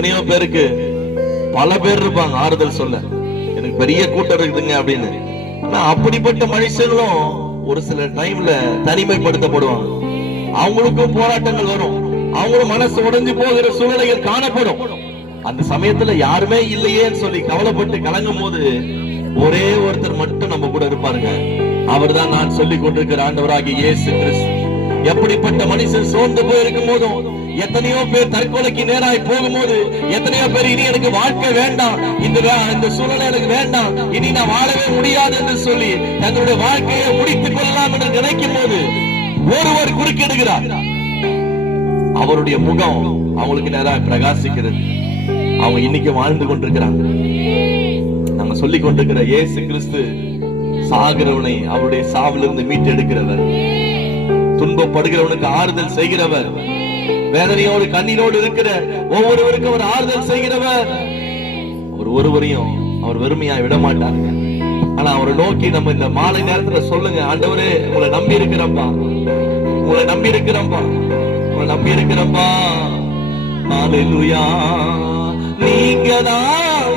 எத்தனையோ பேருக்கு பல பேர் இருப்பாங்க ஆறுதல் சொல்ல, எனக்கு பெரிய கூட்டம் இருக்குதுங்க அப்படின்னு. ஆனா அப்படிப்பட்ட மனுஷங்களும் ஒரு சில டைம்ல தனிமைப்படுத்தப்படுவாங்க. அவங்களுக்கும் போராட்டங்கள் வரும், அவங்களும் மனசு உடைஞ்சு போகிற சூழ்நிலைகள் காணப்படும். அந்த சமயத்துல யாருமே இல்லையேன்னு சொல்லி கவலைப்பட்டு கலங்கும் போது ஒரே ஒருத்தர் மட்டும் நம்ம கூட இருப்பாருங்க. அவர் தான் நான் சொல்லிக் கொண்டிருக்கிற ஆண்டவராகிய இயேசு கிறிஸ்து. எப்படிப்பட்ட மனுஷன் சோர்ந்து போயிருக்கும் போதும், எத்தனையோ பேர் தற்கொலைக்கு நேராய் போகும்போது, எத்தனையோ பேர் இனி எனக்கு வாழ்க்கை வேண்டாம், இந்த சூழ்நிலை எனக்கு வேண்டாம், இனி நான் வாழவே முடியாது என்று சொல்லி தங்களுடைய வாழ்க்கையை முடித்துக் கொள்ளலாம் என்று நினைக்கும் போது ஒருவர் குறுக்கிடுகிறார். அவருடைய முகம் அவங்களுக்கு நேராக பிரகாசிக்கிறது. அவங்க இன்னைக்கு வாழ்ந்து கொண்டிருக்கிறாங்க. நம்ம சொல்லிக் கொண்டிருக்கிற இயேசு கிறிஸ்து சாகிறவனை அவருடைய சாவிலிருந்து மீட்டு எடுக்கிறவர், துன்பப்படுகிறவனுக்கு ஆறுதல் செய்கிறவர், வேதனையோடு கண்ணீரோடு இருக்கிற ஒவ்வொருவருக்கும் அவர் ஆறுதல் செய்கிறவர். அவர் ஒருவரையும் அவர் வெறுமையா விட மாட்டாங்க. ஆனா அவரை நோக்கி நம்ம இந்த மாலை நேரத்துல சொல்லுங்க, ஆண்டவரே உங்களை நம்பி இருக்கிறப்பா, உங்களை நம்பி இருக்கிறப்பா, உங்களை நம்பி இருக்கிறப்பா. ஹல்லேலூயா. நீங்க தான்